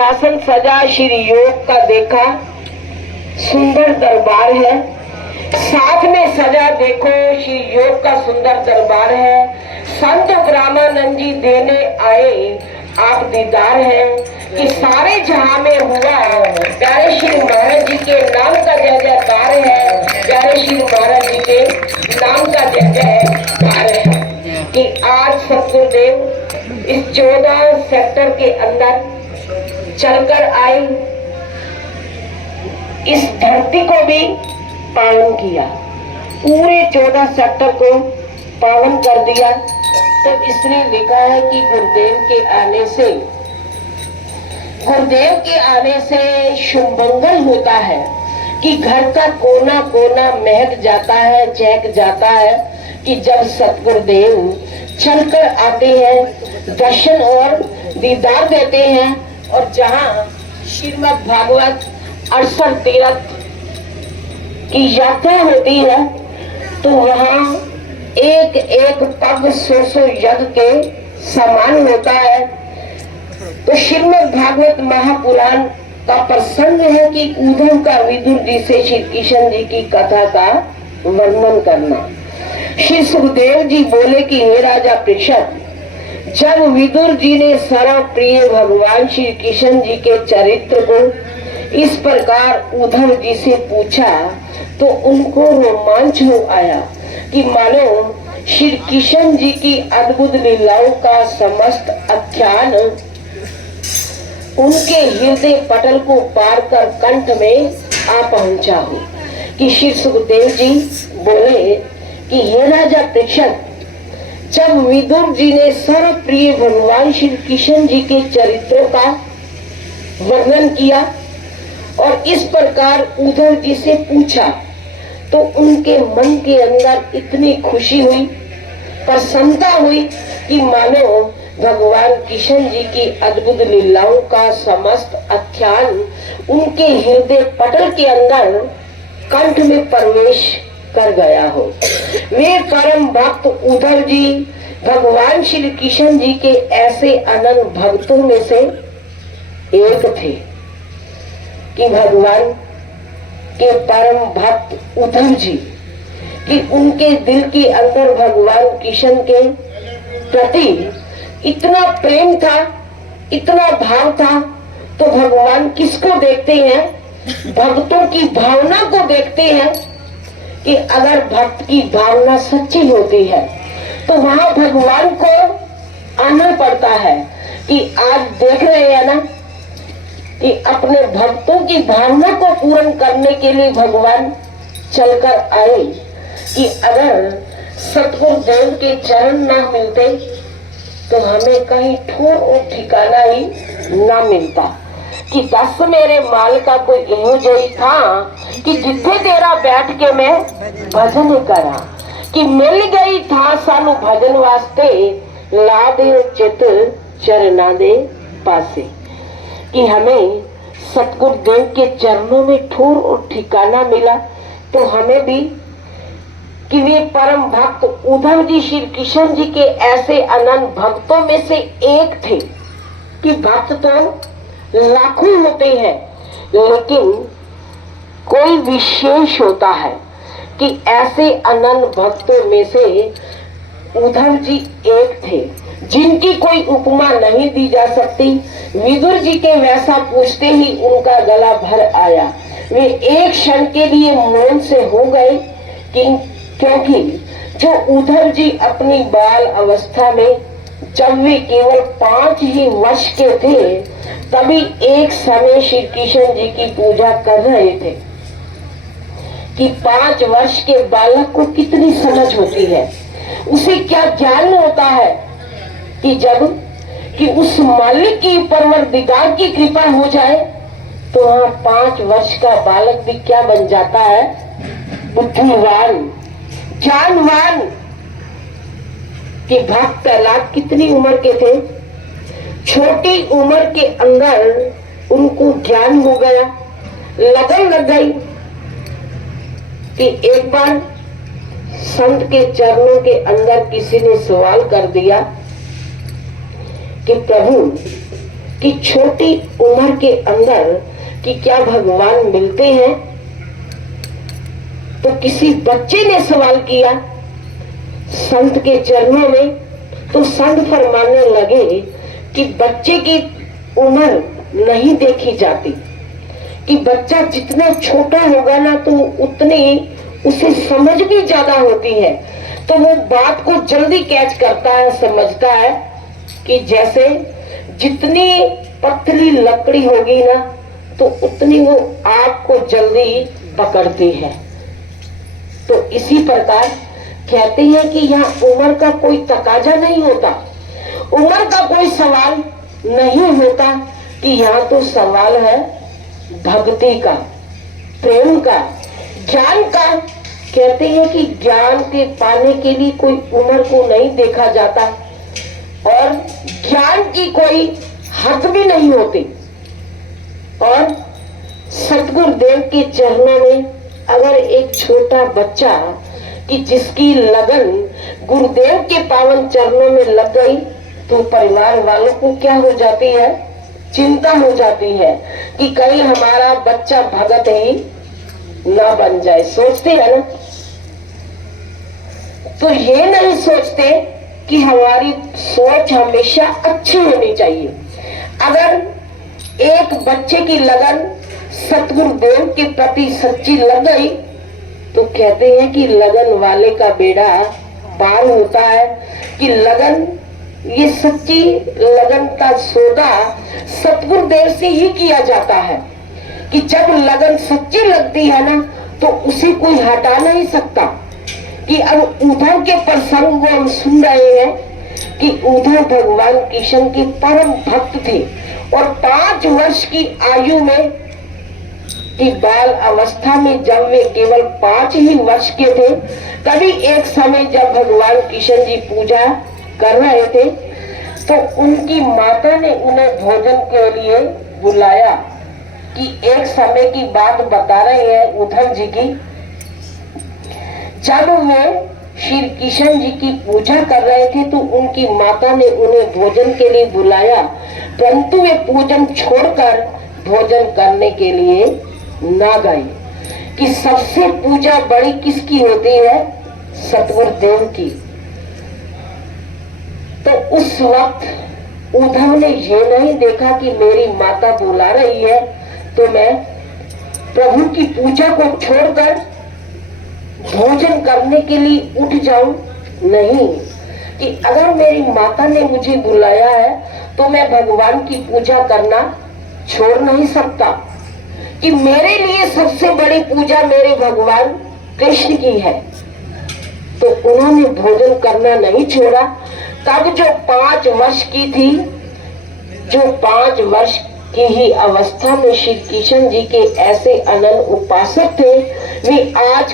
आसन सजा श्री योग का देखा, सुंदर दरबार है। साथ में सजा देखो श्री योग का सुंदर दरबार है। संत ब्रह्मानंद जी देने आए आप दीदार है कि सारे जहां में हुआ प्यारे श्री महाराज जी के नाम का जय जयकार है। प्यारे श्री महाराज जी के नाम का जय जयकार है कि आज सतगुरुदेव इस 14 सेक्टर के अंदर चलकर आए, इस धरती को भी पावन किया, पूरे 14 सेक्टर को पावन कर दिया। तो इसने लिखा है कि गुरुदेव के आने से शुभमंगल होता है कि घर का कोना कोना महक जाता है, चहक जाता है कि जब सतगुरुदेव चलकर आते हैं, दर्शन और दीदार देते हैं। और जहाँ श्रीमद् भागवत 68 तीर्थ की यात्रा होती है तो वहाँ एक एक पग 100 यज्ञ के समान होता है। तो श्रीमद् भागवत महापुराण का प्रसंग है कि उद्धव का विदुर जी से श्री कृष्ण जी की कथा का वर्णन करना। श्री सुखदेव जी बोले कि हे राजा परीक्षित, जब विदुर जी ने सर्व प्रिय भगवान श्री कृष्ण जी के चरित्र को इस प्रकार उद्धव जी से पूछा तो उनको रोमांच हो आया कि मानो श्री कृष्ण जी की अद्भुत लीलाओं का समस्त आख्यान उनके हृदय पटल को पार कर कंठ में आ पहुंचा हो। कि श्री सुखदेव जी बोले कि हे राजा परीक्षित, जब विदुर जी ने सर्व प्रिय भगवान श्री कृष्ण जी के चरित्रों का वर्णन किया और इस प्रकार उद्धव जी से पूछा तो उनके मन के अंदर इतनी खुशी हुई, प्रसन्नता हुई कि मानो भगवान कृष्ण जी की अद्भुत लीलाओं का समस्त आख्यान उनके हृदय पटल के अंदर कंठ में प्रवेश कर गया हो। वे परम भक्त उद्धव जी भगवान श्री कृष्ण जी के ऐसे अनंत भक्तों में से एक थे कि भगवान के परम भक्त उद्धव जी कि उनके दिल के अंदर भगवान कृष्ण के प्रति इतना प्रेम था, इतना भाव था। तो भगवान किसको देखते हैं? भक्तों की भावना को देखते हैं कि अगर भक्त की भावना सच्ची होती है तो वहां भगवान को आना पड़ता है। कि आज देख रहे हैं ना कि अपने भक्तों की भावना को पूर्ण करने के लिए भगवान चलकर आए। कि अगर सतगुरुदेव के चरण ना मिलते तो हमें कहीं ठोर और ठिकाना ही ना मिलता। कि दस मेरे माल का कोई इहो जई था कि जिथे तेरा बैठ के मैं भजन करा। कि मिल गई था सानू भजन वास्ते, ला दे चित चरना दे पासे। कि हमें सतगुरुदेव के चरणों में ठोर और ठिकाना मिला तो हमें भी कि वे परम भक्त उद्धव जी श्री कृष्ण जी के ऐसे अनंत भक्तों में से एक थे। कि भक्त तो लाखों होते हैं लेकिन कोई विशेष होता है कि ऐसे अनंत भक्तों में से उद्धव जी एक थे जिनकी कोई उपमा नहीं दी जा सकती। विदुर जी के वैसा पूछते ही उनका गला भर आया। वे एक क्षण के लिए मौन से हो गए क्योंकि जो उद्धव जी अपनी बाल अवस्था में जब वे केवल 5 ही वर्ष के थे तभी एक समय श्री कृष्ण जी की पूजा कर रहे थे। कि 5 वर्ष के बालक को कितनी समझ होती है, उसे क्या ज्ञान होता है कि जब कि उस मालिक की परवरदिगार की कृपा हो जाए तो वहाँ 5 वर्ष का बालक भी क्या बन जाता है? बुद्धिमान, ज्ञानवान। कि भक्त प्रहलाद कितनी उम्र के थे? छोटी उम्र के अंदर उनको ज्ञान हो गया, लगन लग गई। कि एक बार संत के चरणों के अंदर किसी ने सवाल कर दिया कि प्रभु कि छोटी उम्र के अंदर कि क्या भगवान मिलते हैं? तो किसी बच्चे ने सवाल किया संत के चरणों में, तो संत फरमाने लगे कि बच्चे की उम्र नहीं देखी जाती, कि बच्चा जितना छोटा होगा ना तो उतनी उसे समझ भी ज्यादा होती है, तो वो बात को जल्दी कैच करता है, समझता है कि जैसे जितनी पतली लकड़ी होगी ना तो उतनी वो आग को जल्दी पकड़ती है। तो इसी प्रकार कहते हैं कि यहाँ उम्र का कोई तकाजा नहीं होता, उम्र का कोई सवाल नहीं होता, कि यहाँ तो सवाल है भक्ति का, प्रेम का, ज्ञान का। कहते हैं कि ज्ञान के पाने के लिए कोई उम्र को नहीं देखा जाता और ज्ञान की कोई हद भी नहीं होती। और सतगुरुदेव के चरणों में अगर एक छोटा बच्चा कि जिसकी लगन गुरुदेव के पावन चरणों में लग गई तो परिवार वालों को क्या हो जाती है? चिंता हो जाती है कि कहीं हमारा बच्चा भगत ही ना बन जाए। सोचते हैं ना, तो ये नहीं सोचते कि हमारी सोच हमेशा अच्छी होनी चाहिए। अगर एक बच्चे की लगन सतगुरुदेव के प्रति सच्ची लग गई तो कहते हैं कि लगन वाले का बेड़ा पार होता है, कि लगन, ये सच्ची लगन का सौदा सतगुरुदेव से ही किया जाता है, कि जब लगन सच्ची लगती है ना तो उसे कोई हटा नहीं सकता। कि अब उद्धव के प्रसंग को हम सुन रहे हैं कि उद्धव भगवान कृष्ण के परम भक्त थे और 5 वर्ष की आयु में कि बाल अवस्था में जब वे केवल 5 ही वर्ष के थे, तभी एक समय जब भगवान कृष्ण जी पूजा कर रहे थे तो उनकी माता ने उन्हें भोजन के लिए बुलाया। कि एक समय की बात बता रहे हैं उद्धव जी की, जब वे श्री कृष्ण जी की पूजा कर रहे थे तो उनकी माता ने उन्हें भोजन के लिए बुलाया, परंतु वे पूजन छोड़कर भोजन करने के लिए ना गए। कि सबसे पूजा बड़ी किसकी होती है? सतगुरुदेव की। तो उस वक्त उद्धव ने ये नहीं देखा कि मेरी माता बुला रही है तो मैं प्रभु की पूजा को छोड़कर भोजन करने के लिए उठ जाऊं। नहीं, कि अगर मेरी माता ने मुझे बुलाया है तो मैं भगवान की पूजा करना छोड़ नहीं सकता, कि मेरे लिए सबसे बड़ी पूजा मेरे भगवान कृष्ण की है। तो उन्होंने भोजन करना नहीं छोड़ा। तब जो 5 वर्ष की थी, जो 5 वर्ष की ही अवस्था में श्री कृष्ण जी के ऐसे अनन्य उपासक थे, वे आज